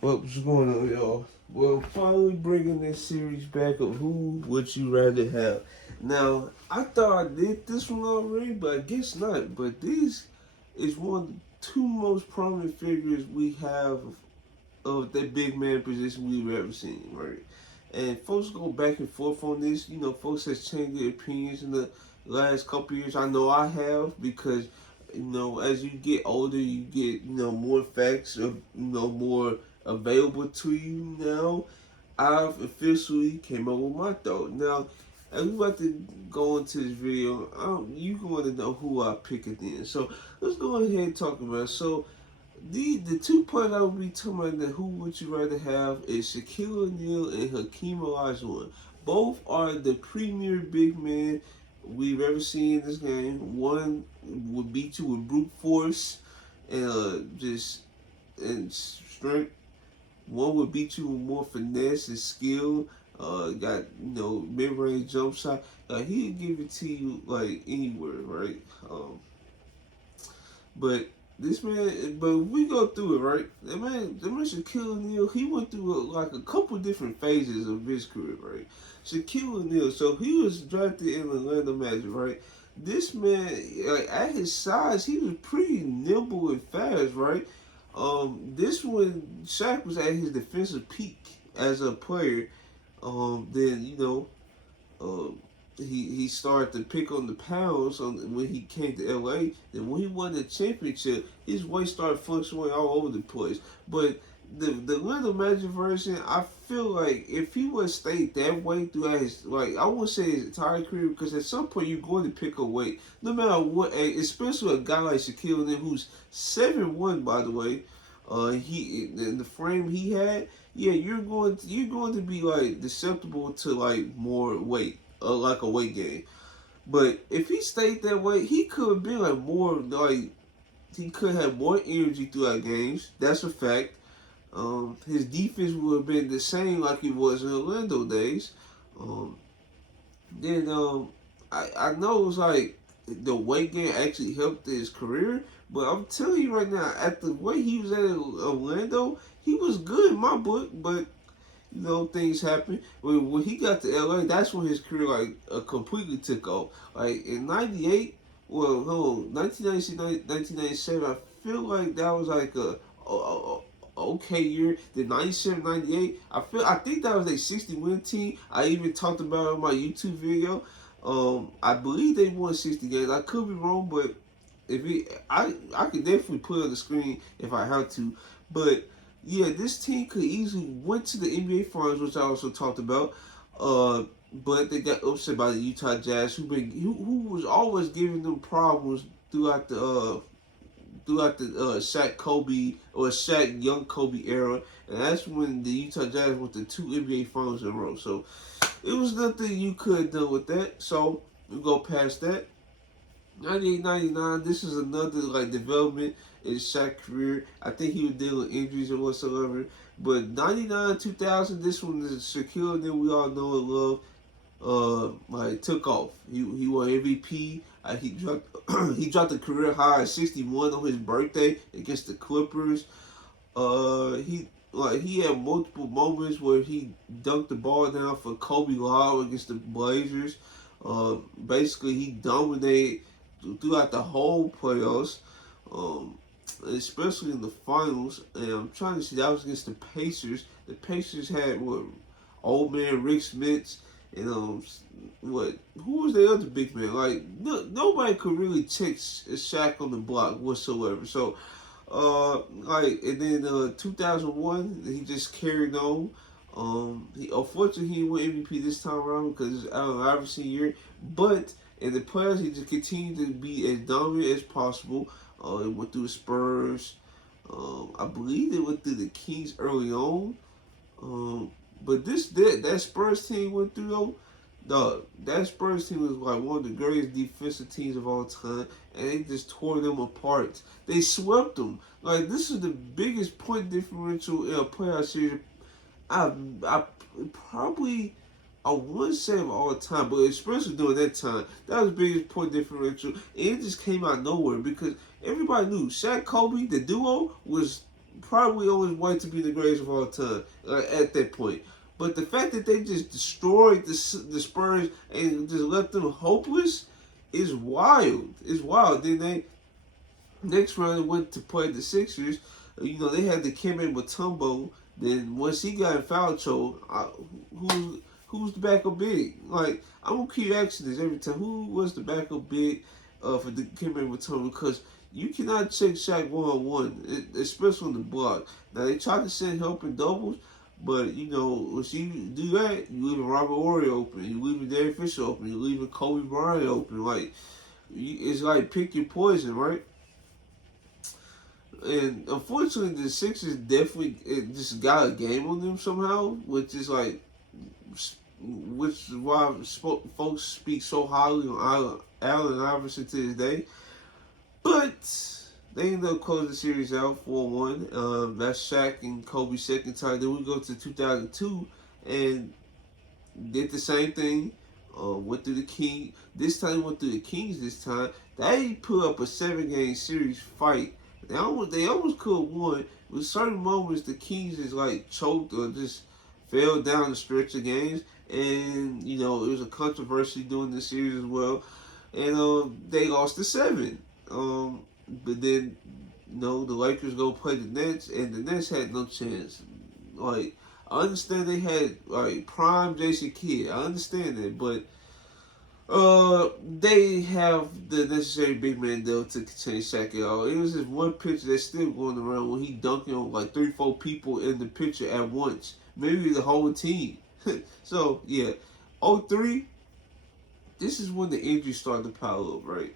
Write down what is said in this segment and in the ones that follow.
What's going on, y'all? Well, finally bringing this series back of who would you rather have. Now, I thought I did this one already, but I guess not. But this is one of the two most prominent figures we have of that big man position we've ever seen, right? And folks go back and forth on this. You know, folks has changed their opinions in the last couple years. I know I have because as you get older, you get more facts, more available to you now. I've officially came up with my thought. Now, as we about to go into this video, you going to know who I pick at the end. So let's go ahead and talk about it. So the 2 points I would be talking about that who would you rather have is Shaquille O'Neal and Hakeem Olajuwon. Both are the premier big men we've ever seen in this game. One would beat you with brute force and just and strength. One would beat you with more finesse and skill. Got mid range jump shot. He'd give it to you like anywhere, right? But but we go through it, right? The man Shaquille O'Neal, he went through like a couple different phases of his career, right? Shaquille O'Neal, so he was drafted in Atlanta Magic, right? This man, like at his size, he was pretty nimble and fast, right? This when Shaq was at his defensive peak as a player. Then he started to pick on the pounds when he came to LA. Then when he won the championship, his weight started fluctuating all over the place. But the Little Magic version, I feel like if he would have stayed that way throughout his I wouldn't say his entire career, because at some point you're going to pick a weight, no matter what, especially a guy like Shaquille O'Neal who's 7'1", by the way. He in the frame he had, yeah, you're going to be like susceptible to like more weight, like a weight gain. But if he stayed that way, he could have been like more like he could have more energy throughout games. That's a fact. His defense would have been the same like it was in Orlando days. Um, then I know it's like the weight gain actually helped his career, but I'm telling you right now, at the way he was at Orlando, he was good in my book. But things happen. When he got to LA, that's when his career completely took off. Like in '98, well, no, 1996, 1997. I feel like that was like a okay year. The 97, 98. I think that was a 60-win team. I even talked about it on my YouTube video. I believe they won 60 games. I could be wrong, but if I could definitely put it on the screen if I had to. But yeah, this team could easily went to the NBA Finals, which I also talked about. But they got upset by the Utah Jazz, who was always giving them problems throughout the Shaq Kobe or Shaq Young Kobe era, and that's when the Utah Jazz went to 2 NBA Finals in a row. So it was nothing you could have done with that. So we go past that. 98, 99, this is another like development in Shaq's career. I think he was dealing with injuries or whatsoever. But 99, 2000, this one is Shaquille that we all know and love. Took off. He won MVP. He dropped he dropped a career high of 61 on his birthday against the Clippers. He had multiple moments where he dunked the ball down for Kobe Love against the Blazers. Basically he dominated throughout the whole playoffs, especially in the finals. And I'm trying to see, that was against the Pacers. The Pacers had old man Rick Smits and who was the other big man? Like nobody could really check Shaq on the block whatsoever. So and then 2001 he just carried on. He unfortunately he won MVP this time around because it's Allen Iverson year, but in the playoffs he just continued to be as dominant as possible. It went through the Spurs. I believe they went through the Kings early on. But that Spurs team went through though. Dog, that Spurs team was like one of the greatest defensive teams of all time, and they just tore them apart. They swept them. Like this is the biggest point differential in a playoff series I probably I wouldn't say of all time, but especially during that time, that was the biggest point differential. And it just came out of nowhere because everybody knew Shaq Kobe, the duo, was probably on his way to be the greatest of all time at that point. But the fact that they just destroyed the Spurs and just left them hopeless is wild. It's wild. Then they next round went to play the Sixers. They had the Kemba Mutombo. Then once he got in foul trouble, who's the backup big? Like, I'm gonna keep asking this every time. Who was the backup big for the Kemba Mutombo? Because you cannot check Shaq 1-on-1, especially on the block. Now they tried to send help in doubles, but once you do that, you leaving Robert Horry open, you leaving Derek Fisher open, you leaving Kobe Bryant open. Like, it's like pick your poison, right? And unfortunately, the Sixers definitely just got a game on them somehow, which is why folks speak so highly on Allen Iverson to this day. But they ended up closing the series out 4-1. That's Shaq and Kobe's second time. Then we go to 2002 and did the same thing. Went through the King. This time went through the Kings. This time they put up a 7-game series fight. They almost could have won. With certain moments, the Kings is like choked or just fell down the stretch of games, and it was a controversy during the series as well. And they lost to 7. But then the Lakers go play the Nets, and the Nets had no chance. Like, I understand they had like prime Jason Kidd. I understand that, but they have the necessary big man deal to contain Shaq at all. It was just one picture that's still going around when he dunking on like 3-4 people in the picture at once. Maybe the whole team. So yeah, 03. This is when the injuries started to pile up, right?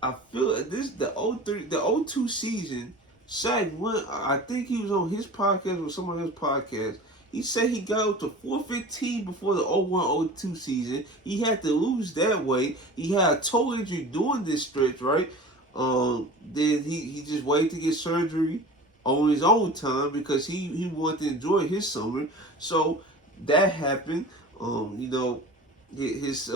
I feel the 03, the 02 season. Shaq went. I think he was on his podcast or someone else's podcast. He said he got up to 415 before the 01-02 season. He had to lose that weight. He had a toe injury during this stretch, right? Then he just waited to get surgery on his own time because he wanted to enjoy his summer. So that happened. His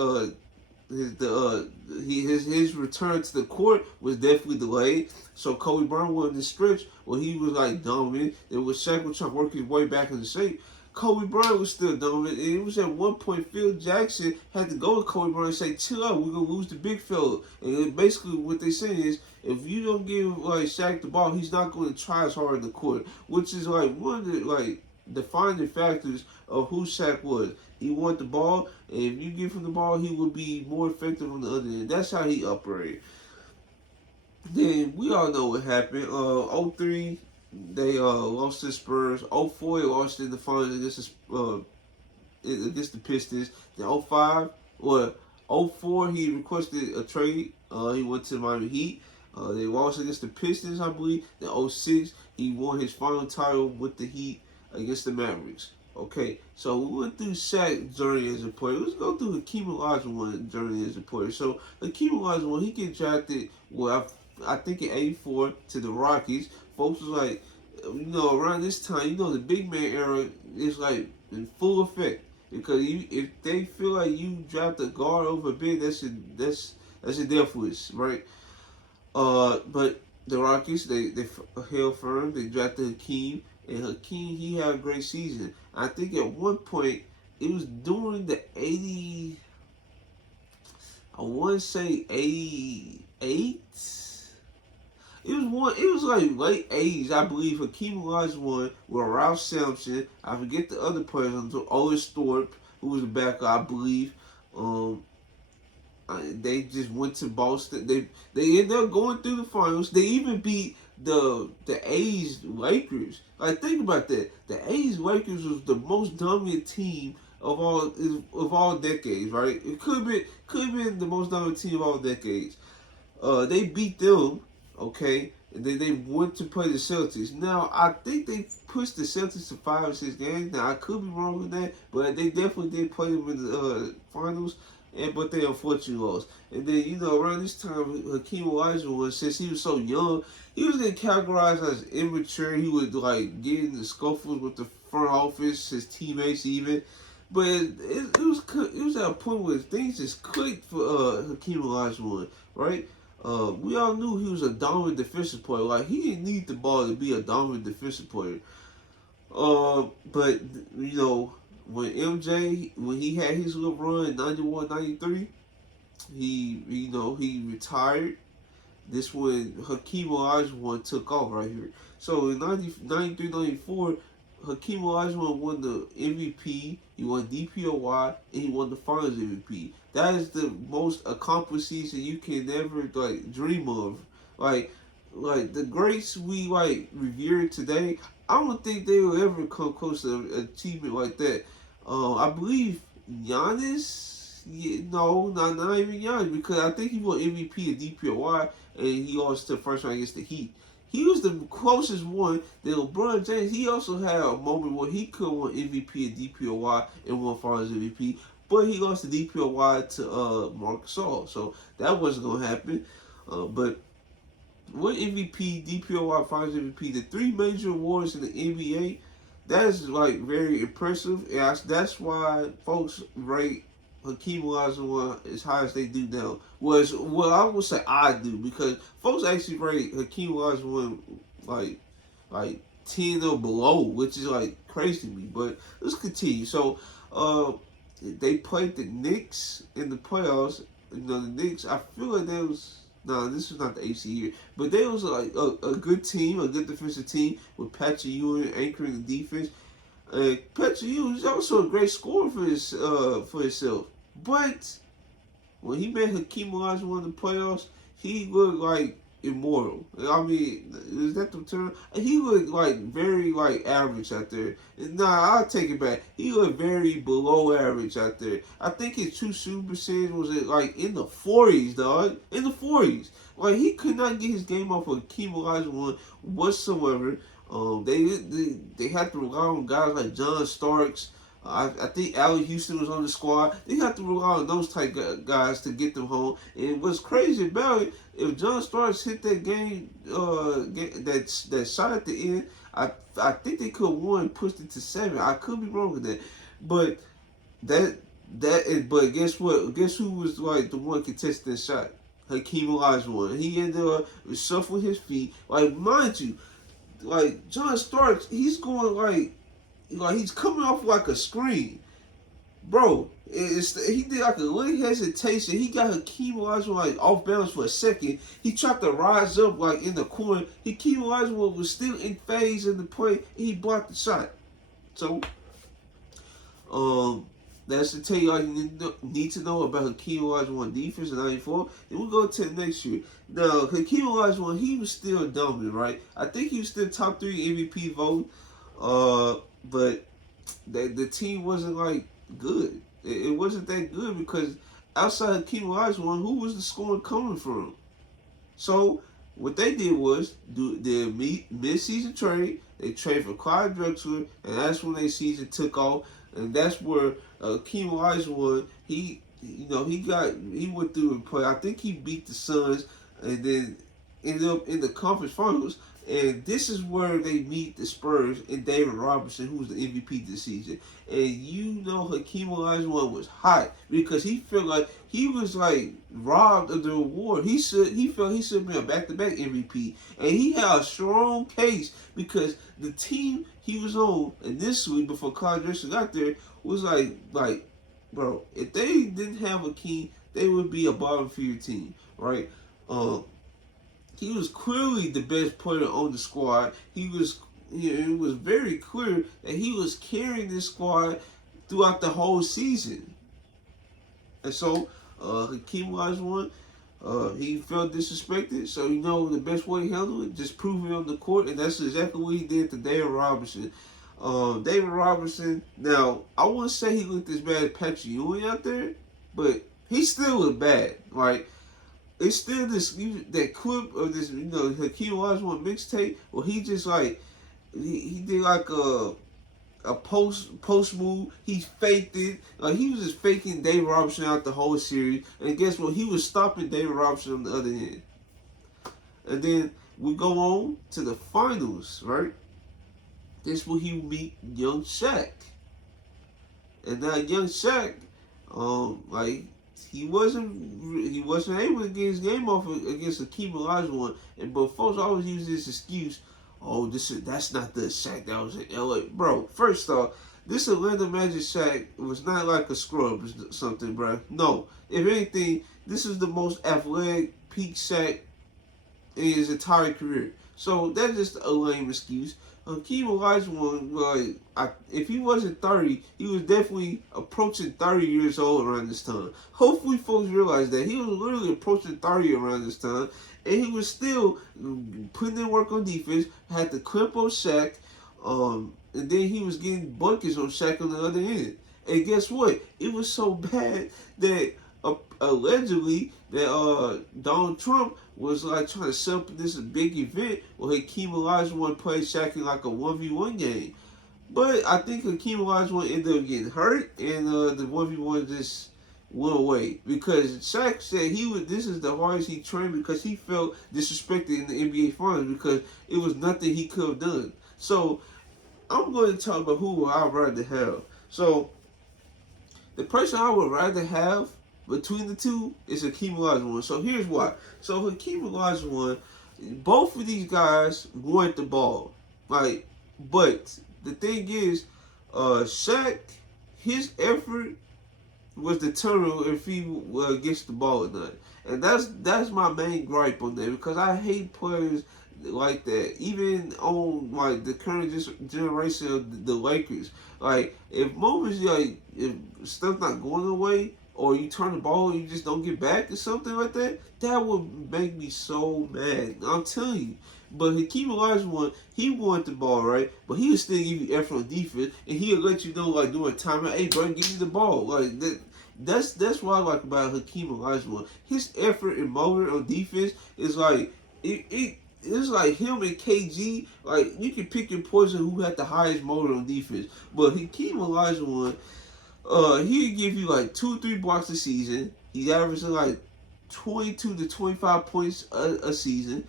return to the court was definitely delayed. So Kobe Bryant was in the stretch where he was like dominant. It was Shaq was trying to work his way back into shape. Kobe Bryant was still dominant, and it was at one point Phil Jackson had to go to Kobe Bryant and say, "Chill out, we're gonna lose the big fella." And basically what they saying is, if you don't give like Shaq the ball, he's not going to try as hard in the court, which is like one of the defining factors of who Shaq was. He wanted the ball, and if you give him the ball, he would be more effective on the other end. That's how he operated. Then we all know what happened. 03, they lost to the Spurs. 04, they lost in the finals against the Pistons. Then 05, or 04, he requested a trade. He went to the Miami Heat. They lost against the Pistons, I believe. Then 06, he won his final title with the Heat against the Mavericks. Okay, so we went through Shaq's journey as a player. Let's go through Hakeem Olajuwon's journey as a player. So Hakeem Olajuwon, he get drafted, I think in '84 to the Rockies. Folks was like, around this time, the big man era is like in full effect because if they feel like you draft a guard over a big, that's a death wish, right? But the Rockies, they held firm. They drafted Hakeem. And Hakeem, he had a great season. I think at one point, it was during the 80, I want to say 88. It was like late 80s, I believe. Hakeem Olajuwon with Ralph Sampson. I forget the other players. Otis Thorpe, who was the backup, I believe. They just went to Boston. They ended up going through the finals. They even beat the A's Lakers. Like, think about that. The A's Lakers was the most dominant team of all decades, right? It could have been the most dominant team of all decades. They beat them, okay, and then they went to play the Celtics. Now I think they pushed the Celtics to 5 or 6 games. Now I could be wrong with that, but they definitely did play them in the finals. But they unfortunately lost. And then, around this time, Hakeem Olajuwon, since he was so young, he was getting categorized as immature. He would, get in the scuffles with the front office, his teammates even. But it was at a point where things just clicked for Hakeem Olajuwon, right? We all knew he was a dominant defensive player. Like, he didn't need the ball to be a dominant defensive player. But you know, when MJ, when he had his little run in 91, 93, he retired. This when Hakeem Olajuwon took off right here. So in 93, 94, Hakeem Olajuwon won the MVP, he won DPOY, and he won the Finals MVP. That is the most accomplished season you can ever like dream of. Like, like the greats we like revere today, I don't think they will ever come close to an achievement like that. I believe Giannis, no, not even Giannis, because I think he won MVP at DPOY and he lost to the first round against the Heat. He was the closest one. Then LeBron James, he also had a moment where he could win MVP at DPOY and won Finals MVP, but he lost the DPOY to Marc Gasol, so that wasn't gonna happen. But one MVP, DPOY, Finals MVP, the three major awards in the NBA, that is like very impressive, and that's why folks rate Hakeem Olajuwon as high as they do now. Well, I would say I do because folks actually rate Hakeem Olajuwon like like 10 or below, which is like crazy to me. But let's continue. So, they played the Knicks in the playoffs. You know, the Knicks. I feel like they was. No, this was not the AC year, but they was like a good team, a good defensive team with Patrick Ewing anchoring the defense. Patrick Ewing is also a great scorer for himself, but when he met Hakeem Olajuwon in the playoffs, he looked like immortal. I mean, is that the term? He looked like very like average out there. Nah, I'll take it back. He looked very below average out there. I think his true shooting percentage was like in the 40s, dog. In the 40s. Like, he could not get his game off of Hakeem Olajuwon whatsoever. They had to rely on guys like John Starks. I think Allen Houston was on the squad. They have to rely on those type guys to get them home. And what's crazy about it, if John Starks hit that that shot at the end, I think they could have won, pushed it to 7. I could be wrong with that, but but guess what? Guess who was like the one contesting the shot? Hakeem Olajuwon. He ended up shuffling his feet. Like, mind you, like John Starks, he's going like he's coming off like a screen, bro. He did like a little hesitation. He got Hakeem Olajuwon like off balance for a second. He tried to rise up like in the corner. Hakeem Olajuwon was still in phase in the play, and he blocked the shot. So, that's to tell you all you need to know about Hakeem Olajuwon defense in '94. Then we go to the next year. Now, Hakeem Olajuwon, he was still dominant, right? I think he was still top 3 MVP vote. But the team wasn't like good. It wasn't that good because outside of Hakeem Olajuwon, who was the scoring coming from? So what they did was do their mid-season trade. They traded for Clyde Drexler, and that's when their season took off. And that's where Hakeem Olajuwon he went through and played. I think he beat the Suns, and then ended up in the conference finals. And this is where they meet the Spurs and David Robinson, who was the MVP this season. And you know Hakeem Olajuwon was hot because he felt like he was like robbed of the award. He felt he should be a back-to-back MVP. And he had a strong case because the team he was on initially before Clyde Drexler got there was like bro, if they didn't have Hakeem, they would be a bottom feeder team, right? He was clearly the best player on the squad. It was very clear that he was carrying this squad throughout the whole season. And so, Hakeem Olajuwon, he felt disrespected. So, the best way to handle it, just prove it on the court. And that's exactly what he did to David Robinson. David Robinson, now, I wouldn't say he looked as bad as Patrick Ewing out there, but he still looked bad. Like, it's still that clip of this, Hakeem Olajuwon mixtape where he just like he did like a post move. He faked it. Like, he was just faking David Robinson out the whole series. And guess what? He was stopping David Robinson on the other end. And then we go on to the finals, right? This is where he meet young Shaq. And now young Shaq, he wasn't able to get his game off against Hakeem Olajuwon, and but folks always use this excuse. Oh, that's not the Shaq that was in LA, bro. First off, this Atlanta Magic Shaq was not like a scrub or something, bro. No, if anything, this is the most athletic peak Shaq in his entire career. So that's just a lame excuse. Hakeem Olajuwon, if he wasn't 30, he was definitely approaching 30 years old around this time. Hopefully, folks realize that he was literally approaching 30 around this time, and he was still putting in work on defense. Had to clip on Shaq, and then he was getting buckets on Shaq on the other end. And guess what? It was so bad that allegedly that Donald Trump was like trying to set up this big event where Hakeem Olajuwon played Shaq in like a 1v1 game. But I think Hakeem Olajuwon ended up getting hurt, and the 1v1 just went away because Shaq said this is the hardest he trained because he felt disrespected in the NBA Finals because it was nothing he could have done. So I'm going to talk about who I'd rather have. So the person I would rather have between the two is Hakeem Olajuwon. So here's why. So Hakeem Olajuwon, both of these guys want the ball, but the thing is, Shaq, his effort was determined if he gets the ball or not, and that's my main gripe on that because I hate players like that. Even on like the current generation of the Lakers, like if moments if stuff not going away or you turn the ball and you just don't get back or something like that, that would make me so mad. I'm telling you. But Hakeem Olajuwon, he wanted the ball, right? But he would still give you effort on defense, and he'll let you know, like, during timeout, hey, bro, give me the ball. Like, that's what I like about Hakeem Olajuwon. His effort and motor on defense is like, it's like him and KG. Like, you can pick your poison who had the highest motor on defense. But Hakeem Olajuwon, he'd give you like 2 or 3 blocks a season. He's averaging like 22 to 25 points a season.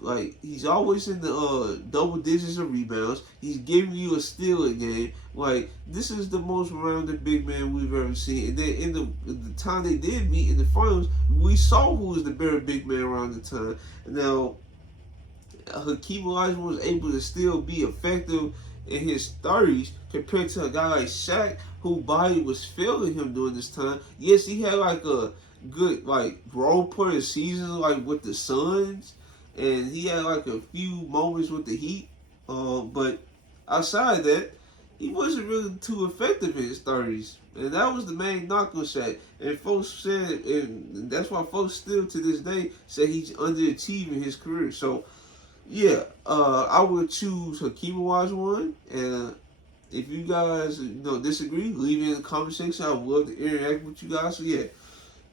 Like he's always in the double digits of rebounds. He's giving you a steal a game. Like this is the most rounded big man we've ever seen. And then in the time they did meet in the finals, we saw who was the better big man around the time. Now Hakeem Olajuwon was able to still be effective in his 30s compared to a guy like Shaq, whose body was failing him during this time. Yes, he had like a good like role player season like with the Suns, and he had like a few moments with the Heat. But outside of that, he wasn't really too effective in his 30s. And that was the main knock on Shaq. And folks said, and that's why folks still to this day say he's underachieving his career. So yeah, I would choose Hakeem Olajuwon, and if you guys disagree, leave it in the comment section. I would love to interact with you guys. So yeah,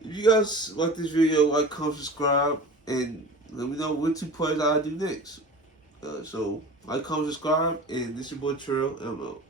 if you guys like this video, like, comment, subscribe, and let me know what 2 plays I do next. So like, comment, subscribe, and this is your boy Trail. I'm out.